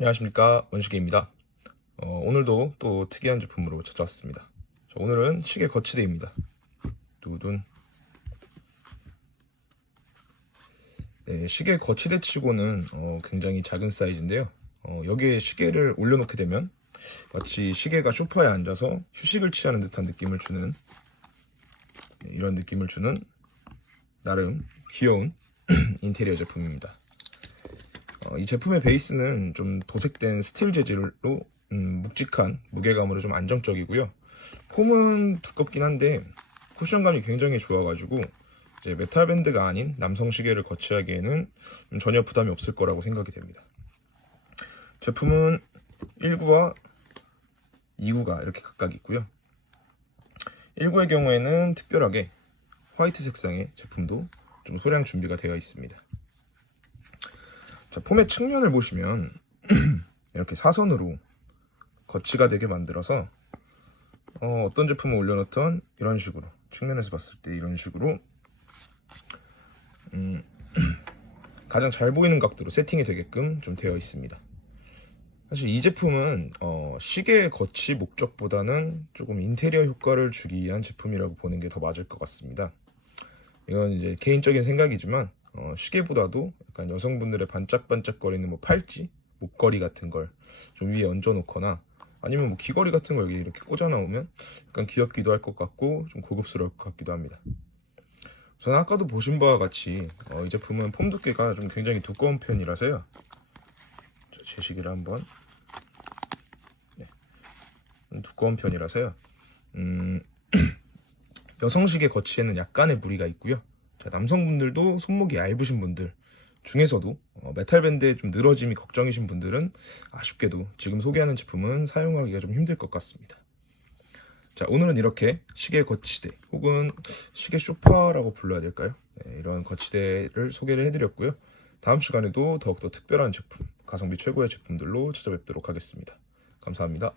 안녕하십니까 원시계입니다. 어, 오늘도 또 특이한 제품으로 찾아왔습니다. 자, 오늘은 시계 거치대입니다. 두둔. 네, 시계 거치대 치고는 어, 굉장히 작은 사이즈인데요. 어, 여기에 시계를 올려놓게 되면 마치 시계가 소파에 앉아서 휴식을 취하는 듯한 느낌을 주는 네, 이런 느낌을 주는 나름 귀여운 인테리어 제품입니다. 어, 이 제품의 베이스는 좀 도색된 스틸 재질로 음, 묵직한 무게감으로 좀 안정적이고요. 폼은 두껍긴 한데 쿠션감이 굉장히 좋아가지고 이제 메탈 밴드가 아닌 남성 시계를 거치하기에는 음, 전혀 부담이 없을 거라고 생각이 됩니다. 제품은 1구와 2구가 이렇게 각각 있고요. 1구의 경우에는 특별하게 화이트 색상의 제품도 좀 소량 준비가 되어 있습니다. 자, 폼의 측면을 보시면 이렇게 사선으로 거치가 되게 만들어서 어, 떤 제품을 올려놓던 이런 식으로 측면에서 봤을 때 이런 식으로 음, 가장 잘 보이는 각도로 세팅이 되게끔 좀 되어 있습니다. 사실 이 제품은 어, 시계 거치 목적보다는 조금 인테리어 효과를 주기 위한 제품이라고 보는 게 더 맞을 것 같습니다. 이건 이제 개인적인 생각이지만 어, 시계보다도 약간 여성분들의 반짝반짝거리는 뭐 팔찌, 목걸이 같은 걸 좀 위에 얹어놓거나 아니면 뭐 귀걸이 같은 걸 여기 이렇게 꽂아 놓으면 약간 귀엽기도 할 것 같고 좀 고급스러울 것 같기도 합니다. 저는 아까도 보신 바와 같이 어, 이 제품은 폼 두께가 좀 굉장히 두꺼운 편이라서요. 자, 제 시계를 한번 네. 좀 두꺼운 편이라서요. 음, 여성 시계 거치에는 약간의 무리가 있고요. 자, 남성분들도 손목이 얇으신 분들 중에서도 어, 메탈 밴드의 좀 늘어짐이 걱정이신 분들은 아쉽게도 지금 소개하는 제품은 사용하기가 좀 힘들 것 같습니다. 자, 오늘은 이렇게 시계 거치대 혹은 시계 쇼파라고 불러야 될까요? 네, 이런 거치대를 소개를 해드렸고요. 다음 시간에도 더욱더 특별한 제품, 가성비 최고의 제품들로 찾아뵙도록 하겠습니다. 감사합니다.